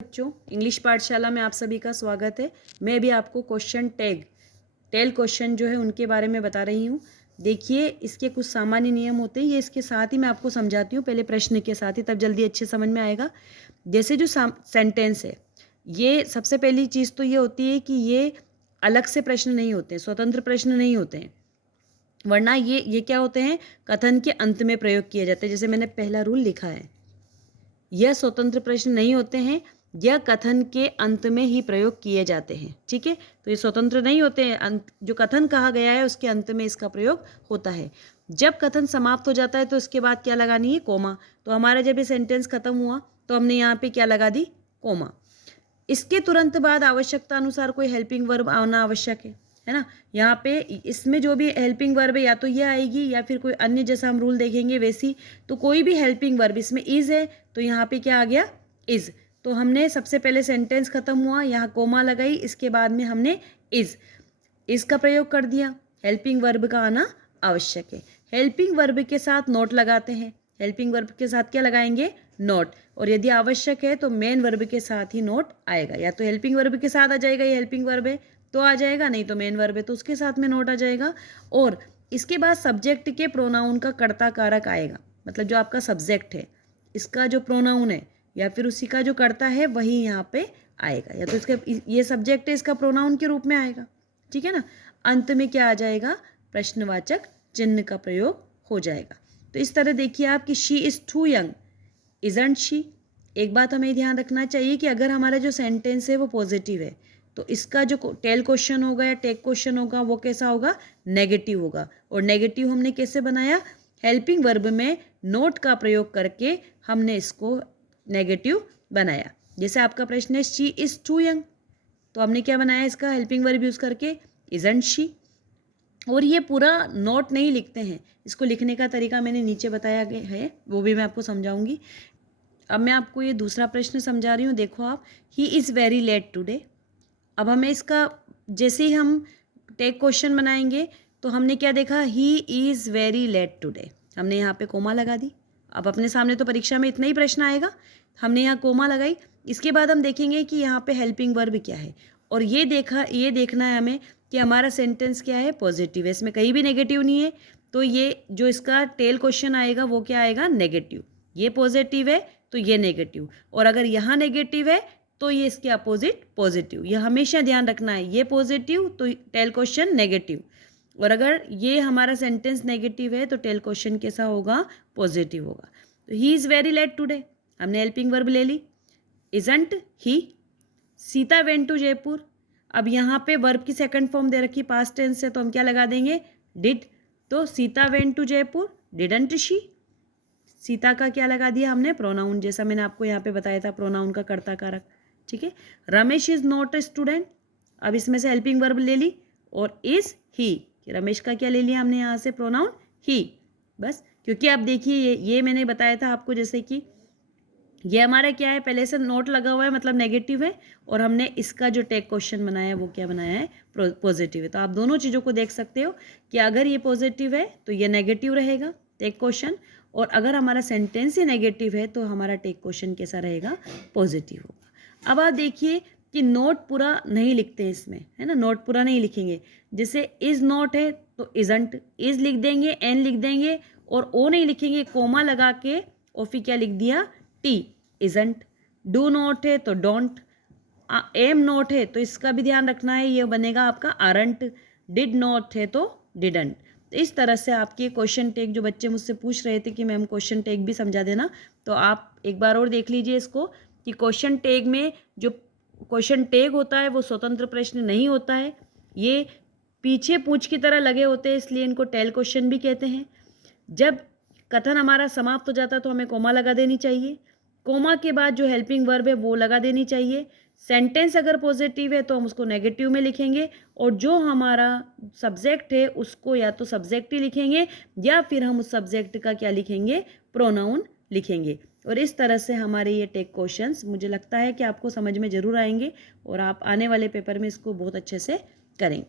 बच्चों, इंग्लिश पाठशाला में आप सभी का स्वागत है। मैं भी आपको क्वेश्चन टेल क्वेश्चन जो है उनके बारे में बता रही हूँ। देखिए, इसके कुछ सामान्य नियम होते हैं, ये इसके साथ ही मैं आपको समझाती हूँ, पहले प्रश्न के साथ ही, तब जल्दी अच्छे समझ में आएगा। जैसे जो सेंटेंस है, ये सबसे पहली चीज़ तो ये होती है कि ये अलग से प्रश्न नहीं होते हैं, स्वतंत्र प्रश्न नहीं होते हैं, वरना ये क्या होते हैं, कथन के अंत में प्रयोग किए जाते हैं। जैसे मैंने पहला रूल लिखा है, यह स्वतंत्र प्रश्न नहीं होते हैं, यह कथन के अंत में ही प्रयोग किए जाते हैं। ठीक है, तो ये स्वतंत्र नहीं होते हैं, जो कथन कहा गया है उसके अंत में इसका प्रयोग होता है। जब कथन समाप्त हो जाता है तो इसके बाद क्या लगानी है, कोमा। तो हमारा जब ये सेंटेंस खत्म हुआ तो हमने यहाँ पे क्या लगा दी, कोमा। इसके तुरंत बाद आवश्यकता अनुसार कोई हेल्पिंग वर्ब आना आवश्यक है ना। यहाँ पे इसमें जो भी हेल्पिंग वर्ब है, या तो ये आएगी या फिर कोई अन्य, जैसा हम रूल देखेंगे वैसी, तो कोई भी हेल्पिंग वर्ब, इसमें इज है तो यहाँ पे क्या आ गया, इज। तो हमने सबसे पहले सेंटेंस खत्म हुआ, यहाँ कोमा लगाई, इसके बाद में हमने इज का प्रयोग कर दिया। हेल्पिंग वर्ब का आना आवश्यक है। हेल्पिंग वर्ब के साथ नोट लगाते हैं। हेल्पिंग वर्ब के साथ क्या लगाएंगे, नोट। और यदि आवश्यक है तो मेन वर्ब के साथ ही नोट आएगा। या तो हेल्पिंग वर्ब के साथ आ जाएगा, ये हेल्पिंग वर्ब है तो आ जाएगा, नहीं तो मेन वर्ब है तो उसके साथ में नोट आ जाएगा। और इसके बाद सब्जेक्ट के प्रोनाउन का कर्ता कारक आएगा, मतलब जो आपका सब्जेक्ट है इसका जो प्रोनाउन है या फिर उसी का जो कर्ता है वही यहाँ पे आएगा, या तो इसका ये सब्जेक्ट है इसका प्रोनाउन के रूप में आएगा। ठीक है ना। अंत में क्या आ जाएगा, प्रश्नवाचक चिन्ह का प्रयोग हो जाएगा। तो इस तरह देखिए आप कि she is too young, isn't she. एक बात हमें ध्यान रखना चाहिए कि अगर हमारा जो सेंटेंस है वो पॉजिटिव है तो इसका जो टेल क्वेश्चन होगा या टेक क्वेश्चन होगा वो कैसा होगा, नेगेटिव होगा। और नेगेटिव हमने कैसे बनाया, हेल्पिंग वर्ब में नोट का प्रयोग करके हमने इसको नेगेटिव बनाया। जैसे आपका प्रश्न है शी इज़ टू यंग, तो हमने क्या बनाया, इसका हेल्पिंग वर्ब यूज़ करके इजंट शी। और ये पूरा नोट नहीं लिखते हैं, इसको लिखने का तरीका मैंने नीचे बताया गया है, वो भी मैं आपको समझाऊंगी। अब मैं आपको ये दूसरा प्रश्न समझा रही हूँ। देखो आप, he is very late today. अब हमें इसका, जैसे ही हम टेक क्वेश्चन बनाएंगे तो हमने क्या देखा, he is very late today, हमने यहाँ पे कोमा लगा दी। अब अपने सामने तो परीक्षा में इतना ही प्रश्न आएगा, हमने यहाँ कोमा लगाई। इसके बाद हम देखेंगे कि यहाँ पे हेल्पिंग वर्ब क्या है, और ये देखना है हमें कि हमारा सेंटेंस क्या है, पॉजिटिव है, इसमें कहीं भी नेगेटिव नहीं है। तो ये जो इसका टेल क्वेश्चन आएगा वो क्या आएगा, नेगेटिव। ये पॉजिटिव है तो ये नेगेटिव, और अगर यहाँ नेगेटिव है तो ये इसके अपोजिट पॉजिटिव। ये हमेशा ध्यान रखना है, ये पॉजिटिव तो टेल क्वेश्चन नेगेटिव, और अगर ये हमारा सेंटेंस नेगेटिव है तो टेल क्वेश्चन कैसा होगा, पॉजिटिव होगा। तो he is very late today, हमने हेल्पिंग वर्ब ले ली। Isn't he. Sita went to Jaipur. अब यहाँ पे वर्ब की सेकंड फॉर्म दे रखी, पास्ट टेंस है, तो हम क्या लगा देंगे, डिड। तो Sita went to Jaipur, didn't she. Sita का क्या लगा दिया हमने, प्रोनाउन, जैसा मैंने आपको यहाँ पे बताया था, प्रोनाउन का कर्ता कारक। ठीक है। Ramesh is not a student. अब इसमें से हेल्पिंग वर्ब ले ली, और इज ही, रमेश का क्या ले लिया हमने यहाँ से, प्रोनाउन ही। बस, क्योंकि आप देखिए ये मैंने बताया था आपको, जैसे कि ये हमारा क्या है, पहले से नोट लगा हुआ है, मतलब नेगेटिव है, और हमने इसका जो टेक क्वेश्चन बनाया है वो क्या बनाया है, पॉजिटिव है। तो आप दोनों चीज़ों को देख सकते हो कि अगर ये पॉजिटिव है तो ये नेगेटिव रहेगा टेक क्वेश्चन, और अगर हमारा सेंटेंस ही नेगेटिव है तो हमारा टेक क्वेश्चन कैसा रहेगा, पॉजिटिव होगा। अब आप देखिए कि नोट पूरा नहीं लिखते हैं इसमें, है ना, नोट पूरा नहीं लिखेंगे। जैसे इज नॉट है तो इजंट, इज लिख देंगे, एन लिख देंगे, और ओ नहीं लिखेंगे, कोमा लगा के, और फिर क्या लिख दिया, टी, इजंट। डू नॉट है तो डोंट। एम नॉट है तो इसका भी ध्यान रखना है, ये बनेगा आपका आरंट। डिड नॉट है तो डिडंट। इस तरह से आपके क्वेश्चन टेक, जो बच्चे मुझसे पूछ रहे थे कि मैम क्वेश्चन टेक भी समझा देना, तो आप एक बार और देख लीजिए इसको कि क्वेश्चन टेक में जो क्वेश्चन टेक होता है वो स्वतंत्र प्रश्न नहीं होता है, ये पीछे पूछ की तरह लगे होते हैं, इसलिए इनको टेल क्वेश्चन भी कहते हैं। जब कथन हमारा समाप्त हो जाता है तो हमें कोमा लगा देनी चाहिए, कोमा के बाद जो हेल्पिंग वर्ब है वो लगा देनी चाहिए। सेंटेंस अगर पॉजिटिव है तो हम उसको नेगेटिव में लिखेंगे, और जो हमारा सब्जेक्ट है उसको या तो सब्जेक्ट ही लिखेंगे या फिर हम उस सब्जेक्ट का क्या लिखेंगे, प्रोनाउन लिखेंगे। और इस तरह से हमारे ये टेक क्वेश्चंस मुझे लगता है कि आपको समझ में ज़रूर आएंगे, और आप आने वाले पेपर में इसको बहुत अच्छे से करेंगे।